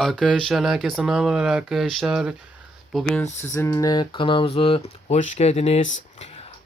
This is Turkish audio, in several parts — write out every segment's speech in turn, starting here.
Arkadaşlar herkese merhabalar arkadaşlar. Bugün sizinle kanalımıza hoş geldiniz.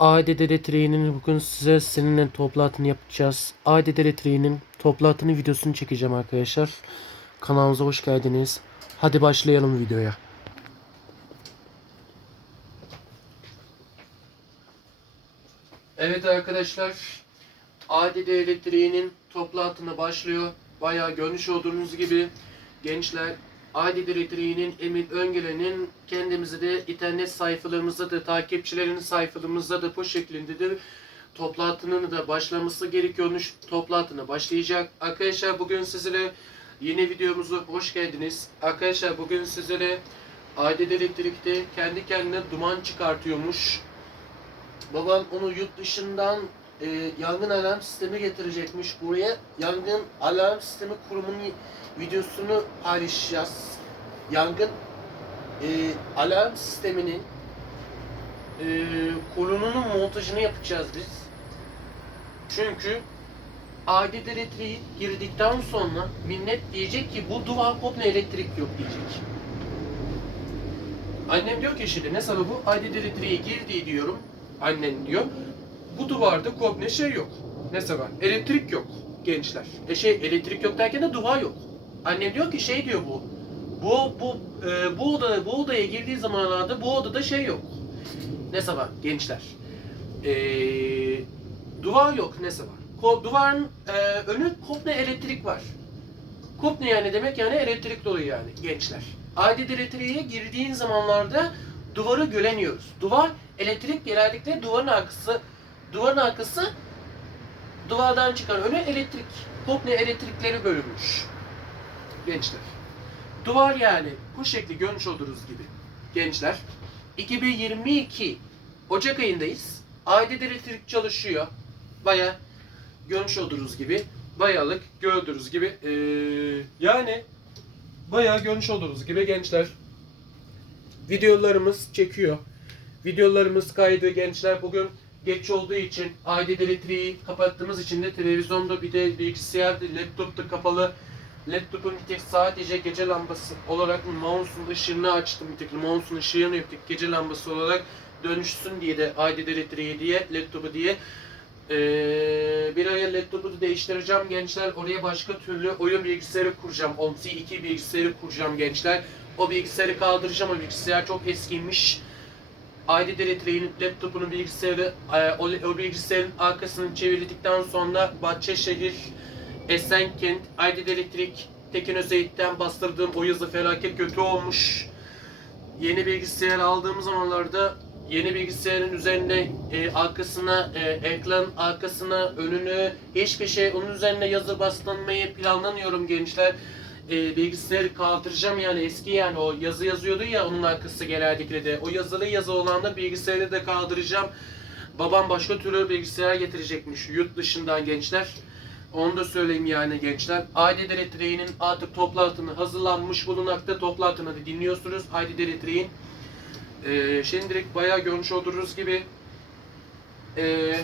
ADD Tree'nin bugün size seninle toplantını yapacağız. ADD Tree'nin toplantını videosunu çekeceğim arkadaşlar. Kanalımıza hoş geldiniz. Hadi başlayalım videoya. Evet arkadaşlar. ADD elektriğinin toplantını başlıyor. Bayağı görmüş olduğunuz gibi gençler ADD elektriğinin Emin Öngören'in kendimizi de internet sayfalarımızda da takipçilerinin sayfalarımızda da bu şeklindedir. Toplantının da başlaması gerekiyormuş. Toplantına başlayacak. Arkadaşlar bugün sizlere yeni videomuza hoş geldiniz. Arkadaşlar bugün sizlere ADD elektrikte kendi kendine duman çıkartıyormuş. Babam onu yurt dışından e, yangın alarm sistemi getirecekmiş buraya. Yangın alarm sistemi kurumunun videosunu paylaşacağız. Yangın e, alarm sisteminin e, kolonunun montajını yapacağız biz. Çünkü adi elektriği girdikten sonra millet diyecek ki bu duvar kopma elektrik yok diyecek. Annem diyor ki şimdi ne sabı bu? Adi elektriği girdi diyorum. Annen diyor. Bu duvarda komple şey yok. Ne sabah? Elektrik yok gençler. E şey elektrik yok derken de duvar yok. Annem diyor ki şey diyor bu. Bu bu e, bu oda bu odaya girdiği zamanlarda bu odada şey yok. Ne sabah gençler. E, duvar yok ne sabah. Ko, duvarın e, önü komple elektrik var. Kop ne yani demek yani elektrik dolu yani gençler. Adi elektriğe girdiğin zamanlarda duvarı göremiyoruz. Duvar elektrik genellikle duvarın arkası duvarın arkası duvardan çıkan önü elektrik. Komple elektrikleri bölünmüş. Gençler. Duvar yani bu şekli görmüş olduğunuz gibi. Gençler. 2022 Ocak ayındayız. Adi elektrik çalışıyor. Baya görmüş olduğunuz gibi. Bayalık gördüğünüz gibi. Ee, yani bayağı görmüş olduğunuz gibi gençler. Videolarımız çekiyor. Videolarımız kaydı gençler bugün geç olduğu için aile elektriği kapattığımız için de televizyonda bir de bilgisayar, laptop da kapalı. Laptopun bir tek sadece gece lambası olarak mouse'un ışığını açtım bir tek mouse'un ışığını yaptık gece lambası olarak dönüşsün diye de aile elektriği diye laptopu diye ee, bir aya laptopu da değiştireceğim gençler. Oraya başka türlü oyun bilgisayarı kuracağım. OMSI 2 bilgisayarı kuracağım gençler. O bilgisayarı kaldıracağım. O bilgisayar çok eskiymiş. ID Deletrey'in laptopunun bilgisayarı, e, o, o bilgisayarın arkasını çevirdikten sonra Bahçeşehir, Esenkent, ID Elektrik, Tekinozeit'ten bastırdığım o yazı felaket kötü olmuş. Yeni bilgisayar aldığım zamanlarda yeni bilgisayarın üzerine e, arkasına, e, ekran arkasına, önünü, hiçbir şey onun üzerine yazı bastırmayı planlamıyorum gençler. E, bilgisayarı kaldıracağım yani eski yani o yazı yazıyordu ya onun arkası genellikle de. O yazılı yazı olan da bilgisayarı da kaldıracağım. Babam başka türlü bilgisayar getirecekmiş yurt dışından gençler. Onu da söyleyeyim yani gençler. Aile Deletriği'nin artık toplantını hazırlanmış bulunmakta. Toplantını da dinliyorsunuz. Aile Deletriği'nin ee, şimdilik bayağı görmüş olduğunuz gibi ee,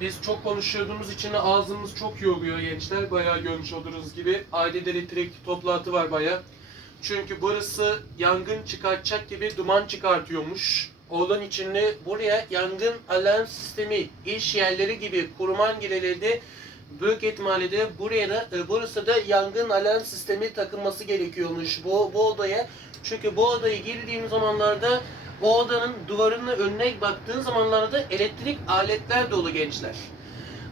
biz çok konuştuğumuz için ağzımız çok yoruyor gençler. Bayağı görmüş olduğunuz gibi aile elektrik toplantı var bayağı. Çünkü burası yangın çıkartacak gibi duman çıkartıyormuş. Olan içinde buraya yangın alarm sistemi, iş yerleri gibi kuruman gireleri büyük ihtimalle de buraya da e, burası da yangın alarm sistemi takılması gerekiyormuş bu, bu odaya. Çünkü bu odaya girdiğim zamanlarda o odanın duvarının önüne baktığın zamanlarda elektrik aletler dolu gençler.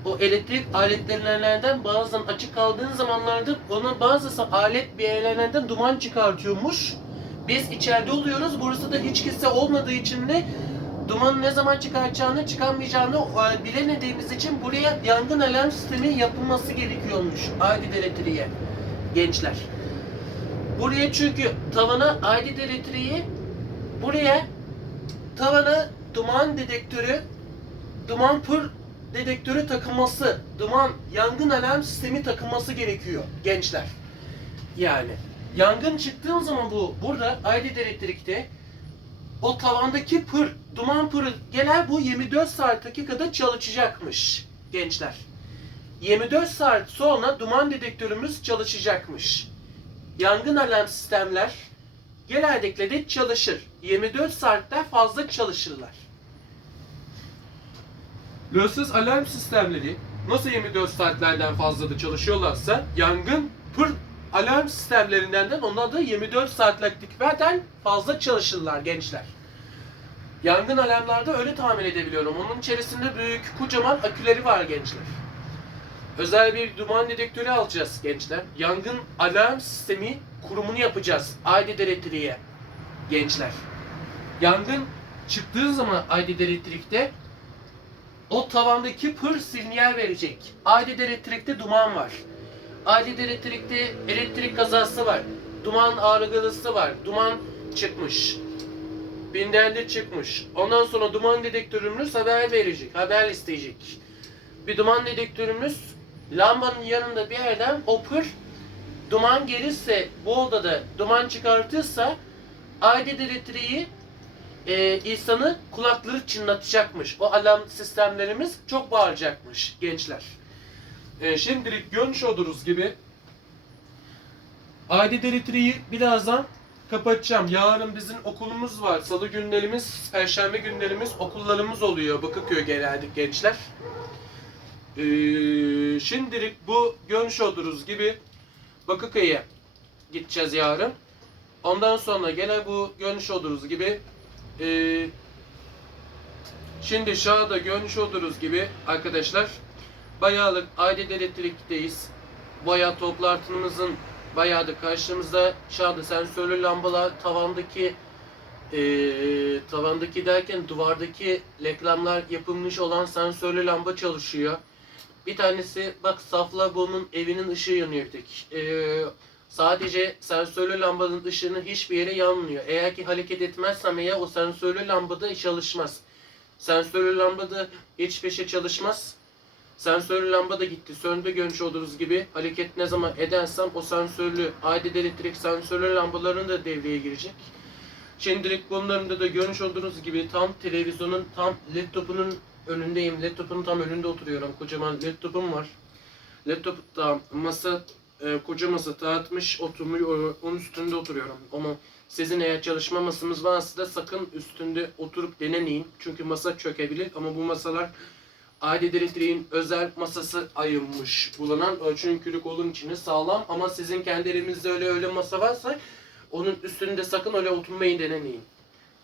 O elektrik aletlerinden bazen açık kaldığın zamanlarda onun bazısı alet bir yerlerinden duman çıkartıyormuş. Biz içeride oluyoruz. Burası da hiç kimse olmadığı için de dumanın ne zaman çıkartacağını, çıkarmayacağını e, bilemediğimiz için buraya yangın alarm sistemi yapılması gerekiyormuş. Adi elektriğe. Gençler. Buraya çünkü tavana aidit elektriği buraya tavana duman dedektörü duman pır dedektörü takılması, duman yangın alarm sistemi takılması gerekiyor gençler. Yani yangın çıktığın zaman bu burada aidit elektrikte o tavandaki pır, duman pırı gelir bu 24 saat dakikada çalışacakmış gençler. 24 saat sonra duman dedektörümüz çalışacakmış. yangın alarm sistemler genellikle de çalışır. 24 saatten fazla çalışırlar. Lösöz alarm sistemleri nasıl 24 saatlerden fazla da çalışıyorlarsa yangın pır alarm sistemlerinden de onlar da 24 saatlikten fazla çalışırlar gençler. Yangın alarmlarda öyle tahmin edebiliyorum. Onun içerisinde büyük kocaman aküleri var gençler. Özel bir duman dedektörü alacağız gençler. Yangın alarm sistemi kurumunu yapacağız. Aydın Elektriğe gençler. Yangın çıktığı zaman Aydın Elektrik'te o tavandaki pır sinyal verecek. Aydın Elektrik'te duman var. Aydın Elektrik'te elektrik kazası var. Duman ağrıgılısı var. Duman çıkmış. Binden çıkmış. Ondan sonra duman dedektörümüz haber verecek. Haber isteyecek. Bir duman dedektörümüz lambanın yanında bir yerden o pır duman gelirse bu odada duman çıkartırsa aydın elektriği e, insanı kulakları çınlatacakmış. O alarm sistemlerimiz çok bağıracakmış gençler. E, şimdilik görmüş oluruz gibi aydın elektriği birazdan kapatacağım. Yarın bizim okulumuz var. Salı günlerimiz, perşembe günlerimiz okullarımız oluyor. Bakırköy geldik gençler. Ee, şimdilik bu görmüş olduğunuz gibi Bakırköy'e gideceğiz yarın. Ondan sonra gene bu görmüş olduğunuz gibi ee, şimdi şahada görmüş olduğunuz gibi arkadaşlar bayağılık aydın elektrikteyiz. Bayağı toplantımızın bayağı da karşımızda şahada sensörlü lambalar tavandaki ee, tavandaki derken duvardaki reklamlar yapılmış olan sensörlü lamba çalışıyor. Bir tanesi bak Safla bunun evinin ışığı yanıyor tek. Ee, sadece sensörlü lambanın ışığının hiçbir yere yanmıyor. Eğer ki hareket etmezsem eğer o sensörlü lambada çalışmaz. Sensörlü lambada hiçbir şey çalışmaz. Sensörlü lamba da gitti. Söndü görmüş olduğunuz gibi. Hareket ne zaman edersem o sensörlü aydın elektrik sensörlü lambaların da devreye girecek. Şimdilik bunların da görmüş olduğunuz gibi tam televizyonun tam laptopunun önündeyim. Laptopun tam önünde oturuyorum. Kocaman laptopum var. Laptopta masa e, koca masa dağıtmış oturmuyor. Onun üstünde oturuyorum. Ama sizin eğer çalışma masanız varsa da sakın üstünde oturup denemeyin. Çünkü masa çökebilir ama bu masalar Aile elektriğin özel masası ayrılmış bulunan ölçünükülük olun içine sağlam ama sizin kendi elinizde öyle öyle masa varsa onun üstünde sakın öyle oturmayın denemeyin.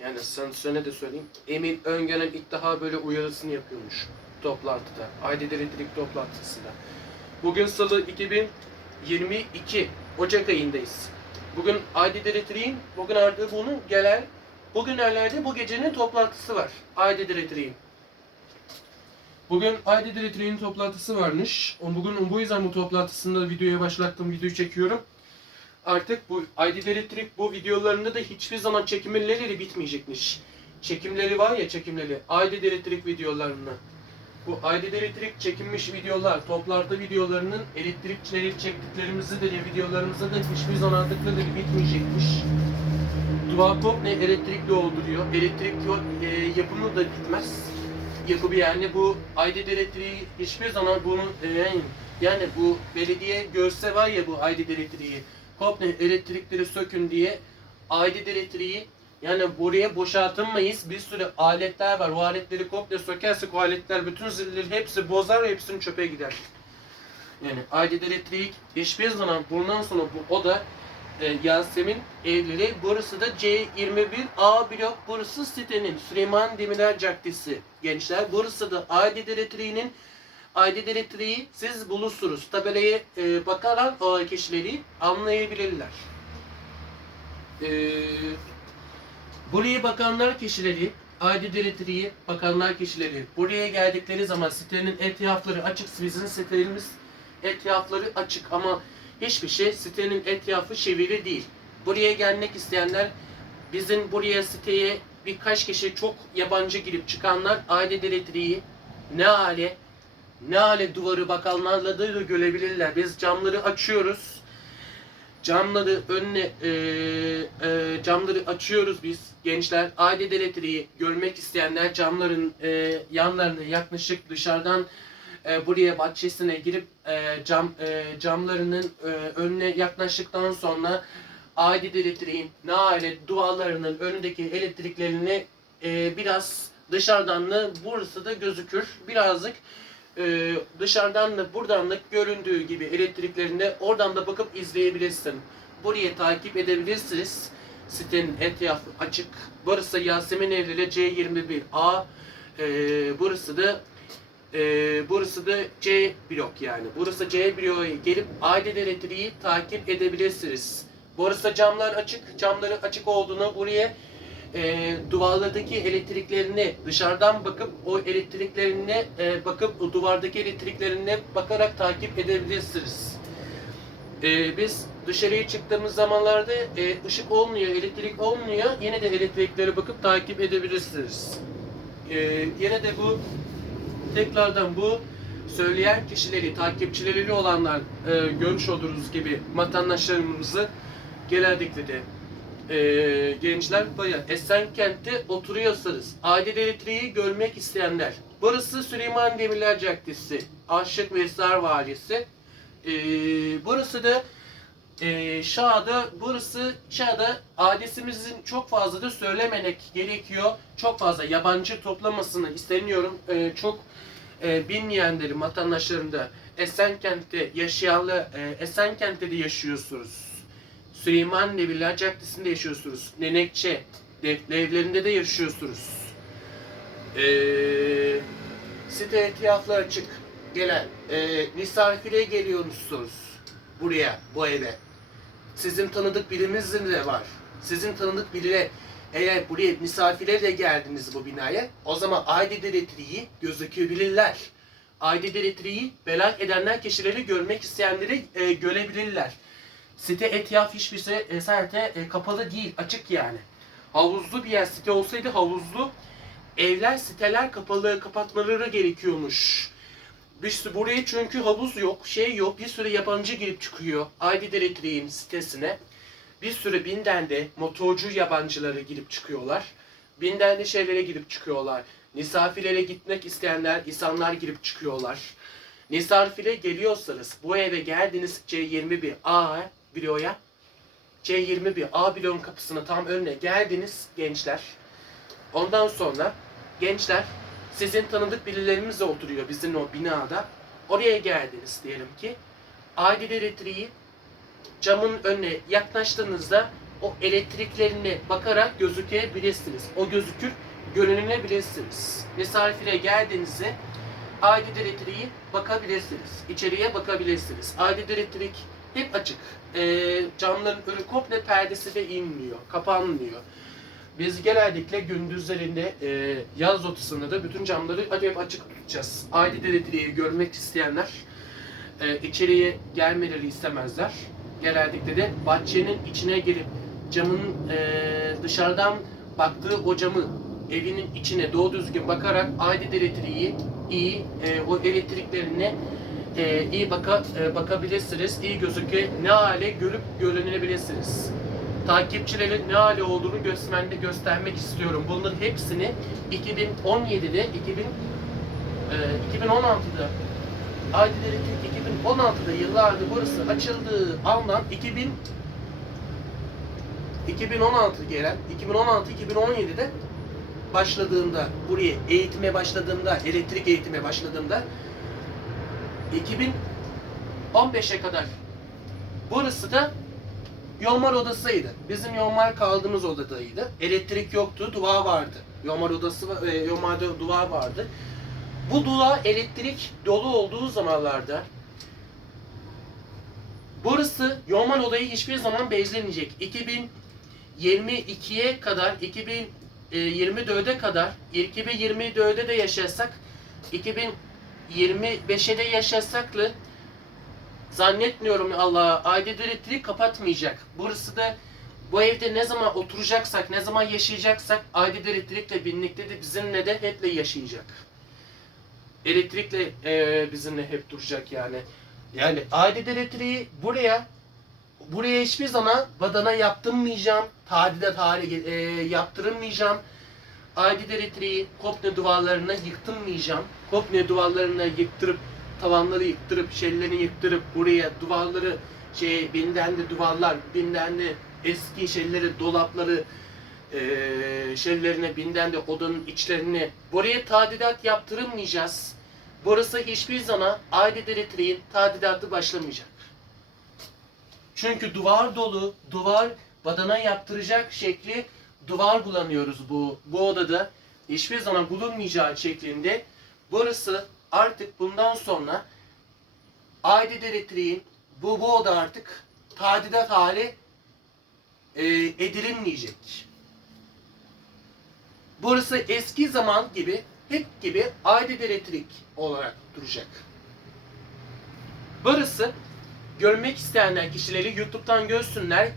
Yani sen söyle de söyleyeyim. Emin Öngönen ilk daha böyle uyarısını yapıyormuş toplantıda. Aile elektrik toplantısında. Bugün salı 2022 Ocak ayındayız. Bugün Aile elektriğin bugün artık bunu gelen bugünlerde bu gecenin toplantısı var. Aile elektriğin. Bugün Aydın Elektriğin toplantısı varmış. Bugün bu yüzden bu toplantısında videoya başlattım, videoyu çekiyorum. Artık bu Aydın Elektrik bu videolarında da hiçbir zaman çekimleri bitmeyecekmiş. Çekimleri var ya çekimleri, Aydın Elektrik videolarını. Bu Aydın Elektrik çekinmiş videolar, toplantı videolarının elektrikçileri çektiklerimizi de videolarımızda da hiçbir zaman artık da bitmeyecekmiş. Duakop ne elektrik dolduruyor. Elektrik e, yapımı da bitmez. Yapı yani bu aydın elektriği hiçbir zaman bunu e, yani, bu belediye görse var ya bu aydın elektriği komple elektrikleri sökün diye aydın elektriği yani buraya boşaltılmayız. Bir sürü aletler var. O aletleri komple sökersek o aletler bütün zilleri hepsi bozar ve hepsini çöpe gider. Yani aydın elektrik hiçbir zaman bundan sonra bu oda e, Yasemin evleri. Burası da C21A blok. Burası sitenin Süleyman Demirel Caddesi. Gençler burası da Aydın Elektriği'nin Aydın Elektriği siz bulursunuz. Tabelaya e, bakarak o kişileri anlayabilirler. E, buraya bakanlar kişileri Aydın Elektriği bakanlar kişileri buraya geldikleri zaman sitenin etrafları açık. Bizim sitelerimiz etrafları açık ama hiçbir şey sitenin etrafı çeviri değil. Buraya gelmek isteyenler bizim buraya siteye birkaç kişi çok yabancı girip çıkanlar aile elektriği ne hale ne hale duvarı bakanlarla da görebilirler. Biz camları açıyoruz. Camları önüne e, e, camları açıyoruz biz gençler. Aile elektriği görmek isteyenler camların e, yanlarını yaklaşık dışarıdan e, buraya bahçesine girip e, cam e, camlarının e, önüne yaklaştıktan sonra aidid elektriğin naile duvarlarının önündeki elektriklerini e, biraz dışarıdan da burası da gözükür. Birazcık e, dışarıdan da buradan da göründüğü gibi elektriklerini oradan da bakıp izleyebilirsin. Buraya takip edebilirsiniz. Sitenin etrafı açık. Burası Yasemin Evli'yle C21A. E, burası da e, burası da C blok yani. Burası C bloğa gelip aided elektriği takip edebilirsiniz. Burası camlar açık. Camları açık olduğunu buraya e, duvarlardaki elektriklerini dışarıdan bakıp o elektriklerine e, bakıp o duvardaki elektriklerine bakarak takip edebilirsiniz. E, biz dışarıya çıktığımız zamanlarda e, ışık olmuyor, elektrik olmuyor. Yine de elektriklere bakıp takip edebilirsiniz. E, yine de bu tekrardan bu söyleyen kişileri, takipçileri olanlar e, görmüş olduğunuz gibi vatandaşlarımızı genellikle de e, gençler baya Esenkent'te oturuyorsanız aile elektriği görmek isteyenler burası Süleyman Demirler Caddesi Aşık Veysel Valisi e, burası da e, Şah'da burası Şah'da adesimizin çok fazla da söylememek gerekiyor. Çok fazla yabancı toplamasını istemiyorum. E, çok e, bilmeyenlerin vatandaşlarında Esenkent'te yaşayanlı e, Esenkent'te de yaşıyorsunuz. Süleyman Demirler Caddesi'nde yaşıyorsunuz. Nenekçe evlerinde de yaşıyorsunuz. Ee, site etrafları açık gelen e, misafire geliyorsunuz buraya bu eve. Sizin tanıdık biriniz de var. Sizin tanıdık birine eğer buraya misafire de geldiniz bu binaya o zaman aidid elektriği gözükebilirler. Aidid elektriği merak edenler kişileri görmek isteyenleri e, görebilirler. Site etraf hiçbir şey e, kapalı değil, açık yani. Havuzlu bir yer site olsaydı havuzlu evler, siteler kapalı, kapatmaları gerekiyormuş. Bir sürü buraya çünkü havuz yok, şey yok, bir sürü yabancı girip çıkıyor. Aydid Elektriğin sitesine. Bir sürü binden de motorcu yabancıları girip çıkıyorlar. Binden de şeylere girip çıkıyorlar. Misafirlere gitmek isteyenler, insanlar girip çıkıyorlar. Misafire geliyorsanız bu eve geldiniz C21A bloğa C21A bloğun kapısına tam önüne geldiniz gençler. Ondan sonra gençler sizin tanıdık birilerimiz de oturuyor bizim o binada. Oraya geldiniz diyelim ki. Aidil elektriği camın önüne yaklaştığınızda o elektriklerine bakarak gözükebilirsiniz. O gözükür, görünebilirsiniz. Misafire geldiğinizde aidil elektriği bakabilirsiniz. İçeriye bakabilirsiniz. Aidil elektrik hep açık. Ee, camların önü komple perdesi de inmiyor, kapanmıyor. Biz genellikle gündüzlerinde e, yaz ortasında da bütün camları hep açık tutacağız. Aidil elektriği görmek isteyenler e, içeriye gelmeleri istemezler. Genellikle de bahçenin içine girip camın e, dışarıdan baktığı o camı evinin içine doğru düzgün bakarak aidil elektriği iyi e, o elektriklerine e, iyi baka, e, bakabilirsiniz. iyi gözüküyor. Ne hale görüp görünebilirsiniz. Takipçilerin ne hale olduğunu göstermek, göstermek istiyorum. Bunların hepsini 2017'de, 2000, e, 2016'da Aydın Elektrik 2016'da yıllardır burası açıldığı andan 2000 2016 gelen 2016-2017'de başladığında buraya eğitime başladığımda elektrik eğitime başladığımda 2015'e kadar burası da Yomar odasıydı. Bizim Yomar kaldığımız odadaydı. Elektrik yoktu, duvar vardı. Yomar odası, e, Yomar'da duvar vardı. Bu duvar elektrik dolu olduğu zamanlarda burası Yomar odayı hiçbir zaman bezlemeyecek. 2022'ye kadar, 2024'e kadar, 2024'de de yaşarsak, 2025'e de yaşasaklı zannetmiyorum Allah aidid elektriği kapatmayacak. Burası da bu evde ne zaman oturacaksak, ne zaman yaşayacaksak aidid elektrikle birlikte de bizimle de hep yaşayacak. Elektrikle eee, bizimle hep duracak yani. Yani aidid elektriği buraya buraya hiçbir zaman badana yaptırmayacağım. Hale ge- eee, yaptırmayacağım. Aidid elektriği kopne duvarlarına yıktırmayacağım. Kopne duvarlarına yıktırıp tavanları yıktırıp, şeylerini yıktırıp buraya duvarları şey binden de duvarlar, binden de eski şeyleri, dolapları, eee şeylerine, binden de odanın içlerini buraya tadilat yaptırmayacağız. Burası hiçbir zaman aile elektriğin tadilatı başlamayacak. Çünkü duvar dolu, duvar badana yaptıracak şekli duvar kullanıyoruz bu bu odada. Hiçbir zaman bulunmayacağı şeklinde burası artık bundan sonra aile elektriğin bu bu oda artık tadilat hali e, edilmeyecek. Burası eski zaman gibi hep gibi aile elektrik olarak duracak. Burası görmek isteyenler kişileri YouTube'dan görsünler.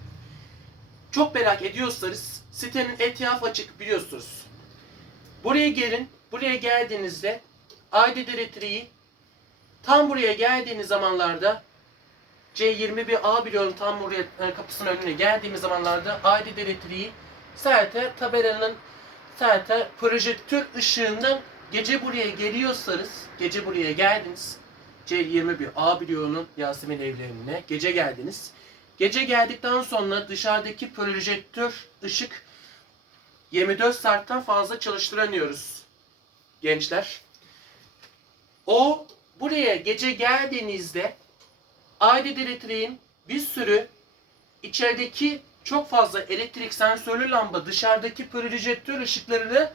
Çok merak ediyorsanız sitenin etrafı açık biliyorsunuz. Buraya gelin. Buraya geldiğinizde aile elektriği tam buraya geldiğiniz zamanlarda C21A biliyorum tam buraya e, kapısının önüne geldiğimiz zamanlarda aile elektriği zaten tabelanın zaten projektör ışığından gece buraya geliyorsanız gece buraya geldiniz C21A biliyorun Yasemin evlerine gece geldiniz. Gece geldikten sonra dışarıdaki projektör ışık 24 saatten fazla çalıştıramıyoruz gençler. O buraya gece geldiğinizde aile elektriğin bir sürü içerideki çok fazla elektrik sensörlü lamba dışarıdaki projektör ışıklarını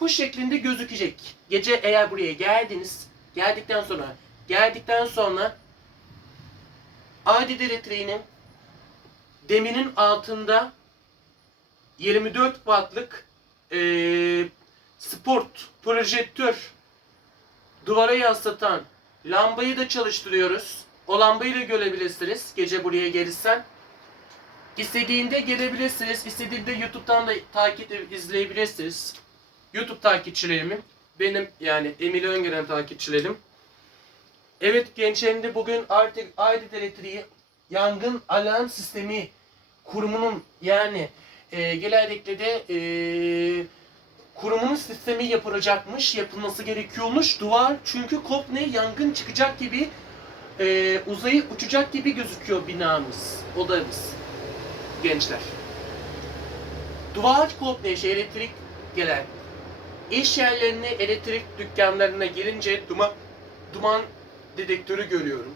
bu şeklinde gözükecek. Gece eğer buraya geldiniz, geldikten sonra geldikten sonra aile elektriğinin deminin altında 24 wattlık eee sport projektör duvara yansıtan lambayı da çalıştırıyoruz. O lambayı da görebilirsiniz gece buraya gelirsen. İstediğinde gelebilirsiniz. İstediğinde YouTube'dan da takip izleyebilirsiniz. YouTube takipçilerimin. Benim yani Emil Öngören takipçilerim. Evet gençlerimde bugün artık aile elektriği yangın alarm sistemi kurumunun yani e, genellikle de e, kurumunun sistemi yapılacakmış, yapılması gerekiyormuş. Duvar çünkü kopne yangın çıkacak gibi e, uzayı uçacak gibi gözüküyor binamız, odamız gençler. Duvar kopne şey elektrik gelen iş yerlerine elektrik dükkanlarına gelince duman duman dedektörü görüyorum.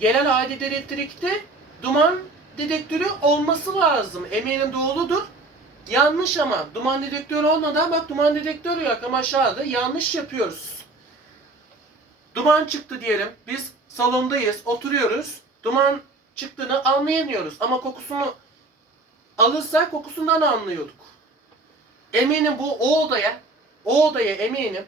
Gelen adet elektrikte duman dedektörü olması lazım. Eminim doğrudur. Yanlış ama duman dedektörü olmadan bak duman dedektörü yok ama aşağıda yanlış yapıyoruz. Duman çıktı diyelim. Biz salondayız, oturuyoruz. Duman çıktığını anlayamıyoruz ama kokusunu alırsak kokusundan anlıyorduk. Eminim bu o odaya, o odaya eminim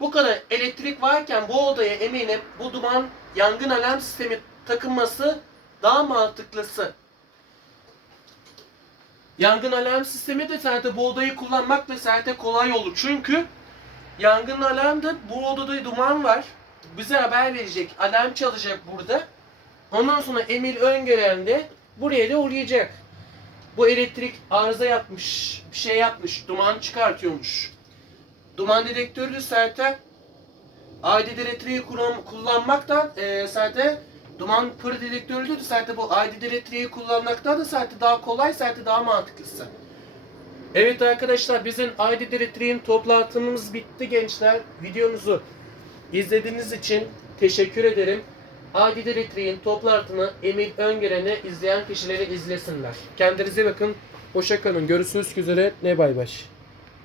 bu kadar elektrik varken bu odaya eminim bu duman yangın alarm sistemi takılması daha mantıklısı. Yangın alarm sistemi de zaten bu odayı kullanmak zaten kolay olur. Çünkü yangın alarmda bu odada duman var. Bize haber verecek. Alarm çalacak burada. Ondan sonra Emil Öngören de buraya da uğrayacak. Bu elektrik arıza yapmış, bir şey yapmış, duman çıkartıyormuş. Duman dedektörü de zaten elektriği kullan, kullanmaktan e, zaten duman pır dedektörü de zaten bu adet elektriği kullanmaktan da zaten daha kolay, zaten daha mantıklısı. Evet arkadaşlar bizim adet elektriğin toplantımız bitti gençler. Videomuzu izlediğiniz için teşekkür ederim. Adet elektriğin toplantını Emil Öngören'e izleyen kişileri izlesinler. Kendinize bakın. Hoşça kalın. Görüşürüz üzere. Ne bay bay.